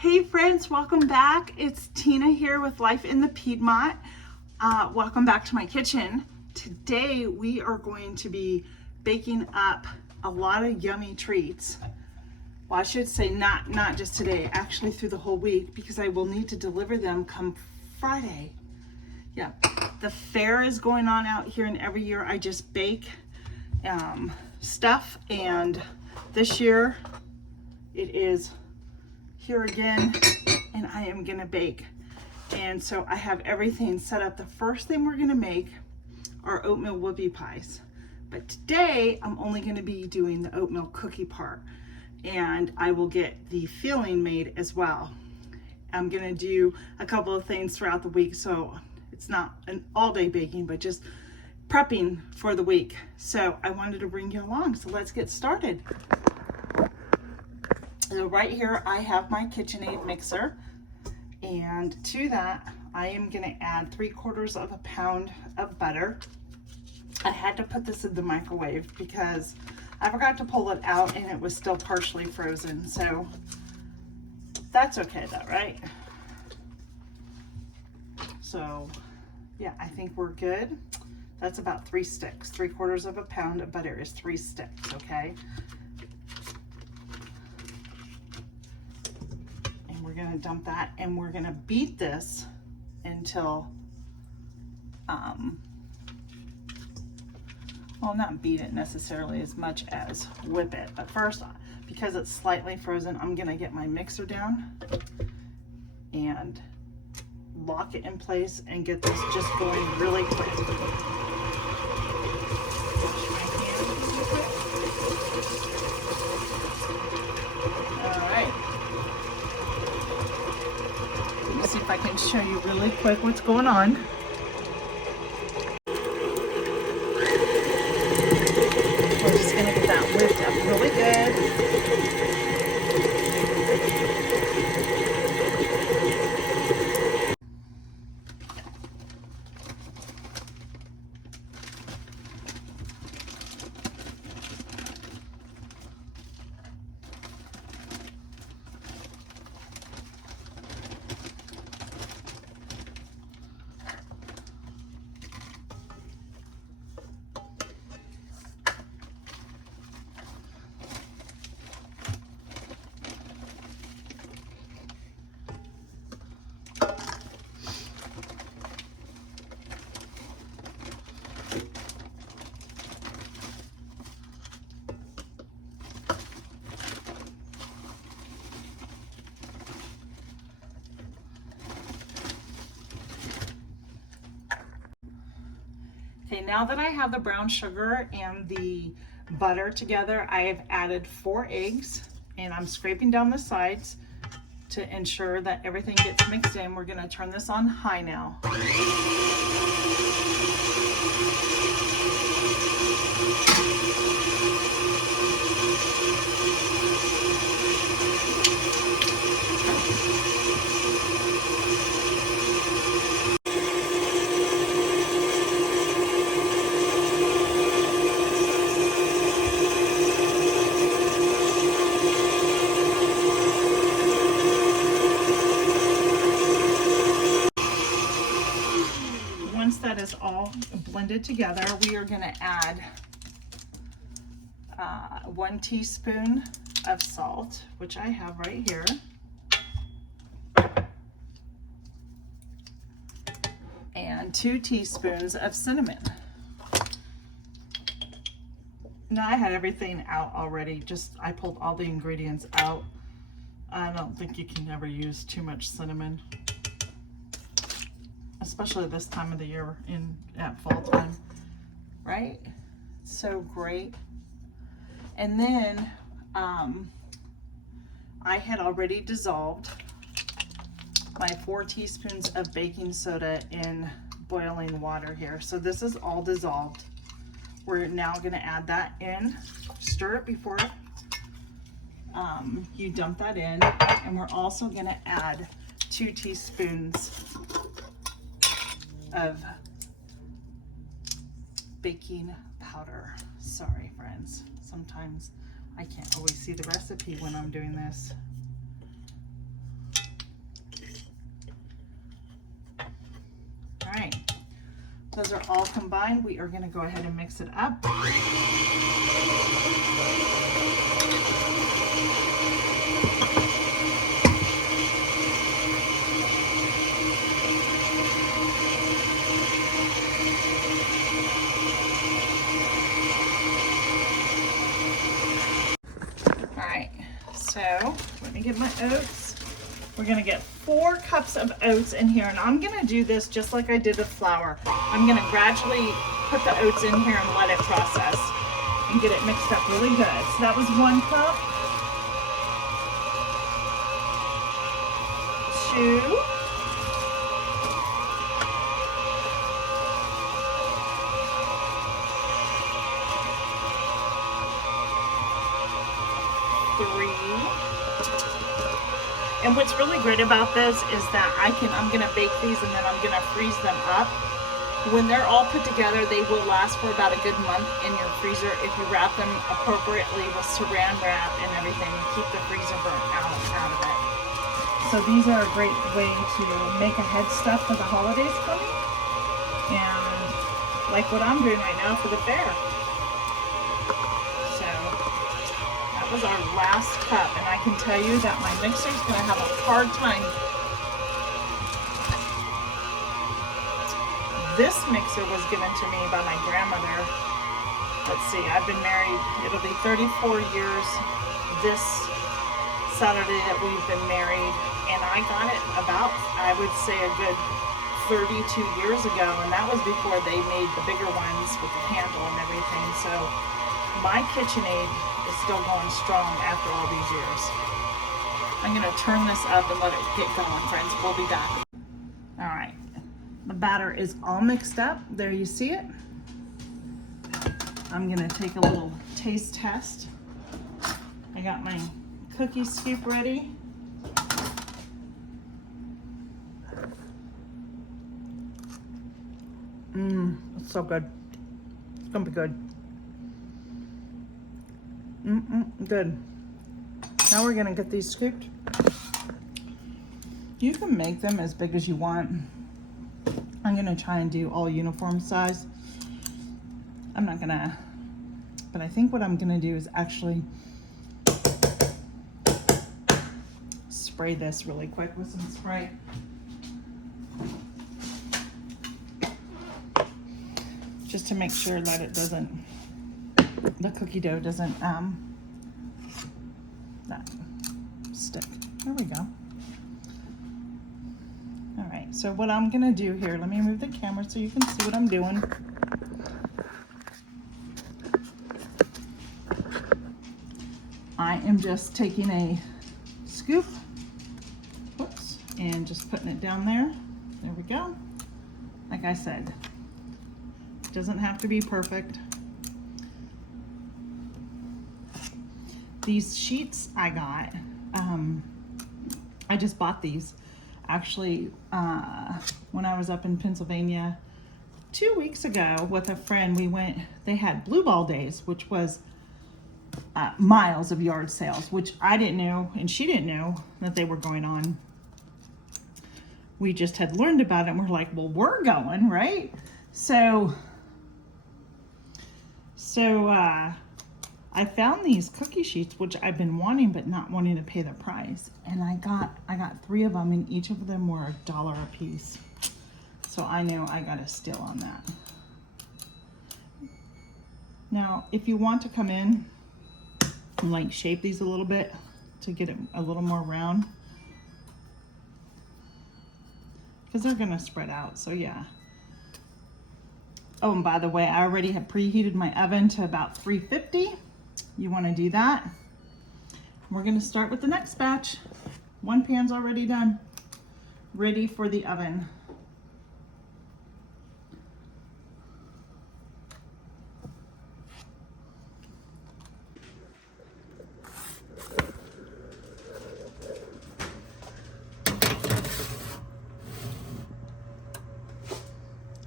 Hey friends, welcome back. It's Tina here with Life in the Piedmont. Welcome back to my kitchen. Today we are going to be baking up a lot of yummy treats. Well, I should say not just today, actually through the whole week, because I will need to deliver them come Friday. Yeah, the fair is going on out here, and every year I just bake stuff, and this year it is here again, and I am gonna bake. And so I have everything set up. The first thing we're gonna make are oatmeal whoopie pies, but today I'm only gonna be doing the oatmeal cookie part, and I will get the filling made as well. I'm gonna do a couple of things throughout the week, so it's not an all-day baking, but just prepping for the week. So I wanted to bring you along, so let's get started. So right here I have my KitchenAid mixer, and to that I am going to add 3/4 of a pound of butter. I had to put this in the microwave because I forgot to pull it out and it was still partially frozen, so that's okay though, right? So yeah, I think we're good. That's about 3 sticks. 3/4 of a pound of butter is 3 sticks, okay? We're gonna dump that, and we're gonna beat this until, well, not beat it necessarily as much as whip it. But first, because it's slightly frozen, I'm gonna get my mixer down and lock it in place and get this just going really quick. See if I can show you really quick what's going on. We're just gonna get that whipped up really good. Okay, now that I have the brown sugar and the butter together, I have added 4 eggs, and I'm scraping down the sides to ensure that everything gets mixed in. We're gonna turn this on high now. That is all blended together, we are going to add 1 teaspoon of salt, which I have right here, and 2 teaspoons of cinnamon. Now I had everything out already, I pulled all the ingredients out. I don't think you can ever use too much cinnamon, especially this time of the year at fall time, right? It's so great. And then I had already dissolved my 4 teaspoons of baking soda in boiling water here. So this is all dissolved. We're now gonna add that in, stir it before you dump that in. And we're also gonna add 2 teaspoons of baking powder. Sorry friends, sometimes I can't always see the recipe when I'm doing this. Those are all combined. We are going to go ahead and mix it up. All right, so let me get my oats. We're gonna get 4 cups of oats in here, and I'm gonna do this just like I did with flour. I'm gonna gradually put the oats in here and let it process and get it mixed up really good. So that was 1 cup, 2, 3. And what's really great about this is that I'm gonna bake these and then I'm gonna freeze them up. When they're all put together, they will last for about a good month in your freezer if you wrap them appropriately with saran wrap and everything and keep the freezer burnt out of it. So these are a great way to make a head stuff for the holidays coming. And like what I'm doing right now for the fair. Was our last cup, and I can tell you that my mixer's going to have a hard time. This mixer was given to me by my grandmother. Let's see, I've been married, it'll be 34 years this Saturday that we've been married, and I got it about, I would say, a good 32 years ago, and that was before they made the bigger ones with the handle and everything. So my KitchenAid is still going strong after all these years. I'm going to turn this up and let it get going, friends. We'll be back. All right, the batter is all mixed up. There you see it. I'm going to take a little taste test. I got my cookie scoop ready. It's so good. It's going to be good. Good. Now we're gonna get these scooped. You can make them as big as you want. I'm gonna try and do all uniform size. I'm not gonna, but I think what I'm gonna do is actually spray this really quick with some spray. Just to make sure that it doesn't, the cookie dough doesn't not stick. There we go. All right, so what I'm gonna do here, let me move the camera so you can see what I'm doing. I am just taking a scoop, whoops, and just putting it down there. There we go. Like I said, it doesn't have to be perfect. These sheets I got, I just bought these actually when I was up in Pennsylvania 2 weeks ago with a friend. We went, they had Blue Ball Days, which was miles of yard sales, which I didn't know and she didn't know that they were going on. We just had learned about it and we're like, well, we're going, right? So I found these cookie sheets, which I've been wanting but not wanting to pay the price, and I got 3 of them, and each of them were $1 a piece. So I know I got a steal on that. Now, if you want to come in and like shape these a little bit to get it a little more round, because they're gonna spread out. So yeah. Oh, and by the way, I already have preheated my oven to about 350. You want to do that. We're going to start with the next batch. One pan's already done, ready for the oven.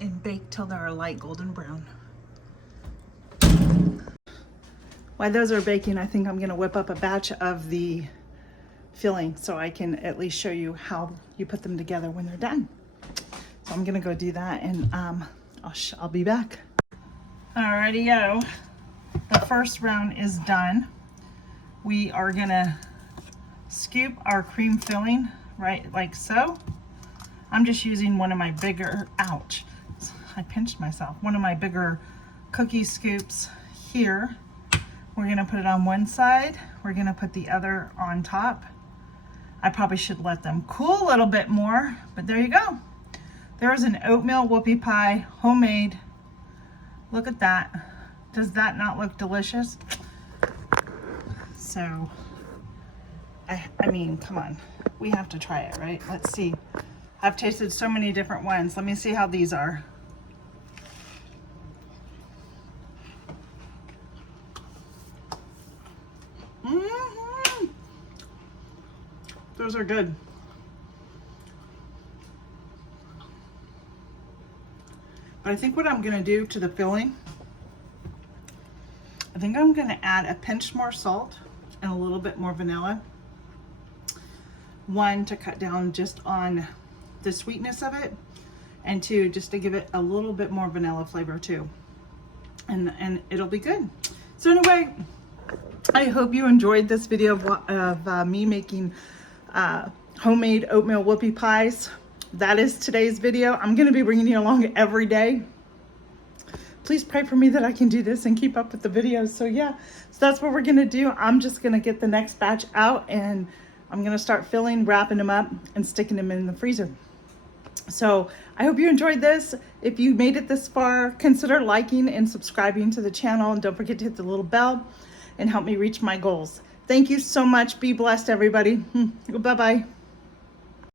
And bake till they're a light golden brown. While those are baking, I think I'm going to whip up a batch of the filling so I can at least show you how you put them together when they're done. So I'm going to go do that, and I'll be back. Alrighty-o. The first round is done. We are gonna scoop our cream filling right like so. I'm just using one of my bigger, ouch, I pinched myself, one of my bigger cookie scoops here. We're gonna put it on one side. We're gonna put the other on top. I probably should let them cool a little bit more, but there you go. There's an oatmeal whoopie pie, homemade. Look at that. Does that not look delicious? So, I mean, come on. We have to try it, right? Let's see. I've tasted so many different ones. Let me see how these are. Mm-hmm. Those are good. But I think what I'm gonna do to the filling, I think I'm gonna add a pinch more salt and a little bit more vanilla. One, to cut down just on the sweetness of it, and two, just to give it a little bit more vanilla flavor too. And it'll be good. So anyway, I hope you enjoyed this video of me making homemade oatmeal whoopie pies. That is today's video. I'm gonna be bringing you along every day. Please pray for me that I can do this and keep up with the videos. So yeah, so that's what we're gonna do. I'm just gonna get the next batch out and I'm gonna start filling, wrapping them up and sticking them in the freezer. So I hope you enjoyed this. If you made it this far, consider liking and subscribing to the channel, and don't forget to hit the little bell and help me reach my goals. Thank you so much. Be blessed, everybody. Bye-bye.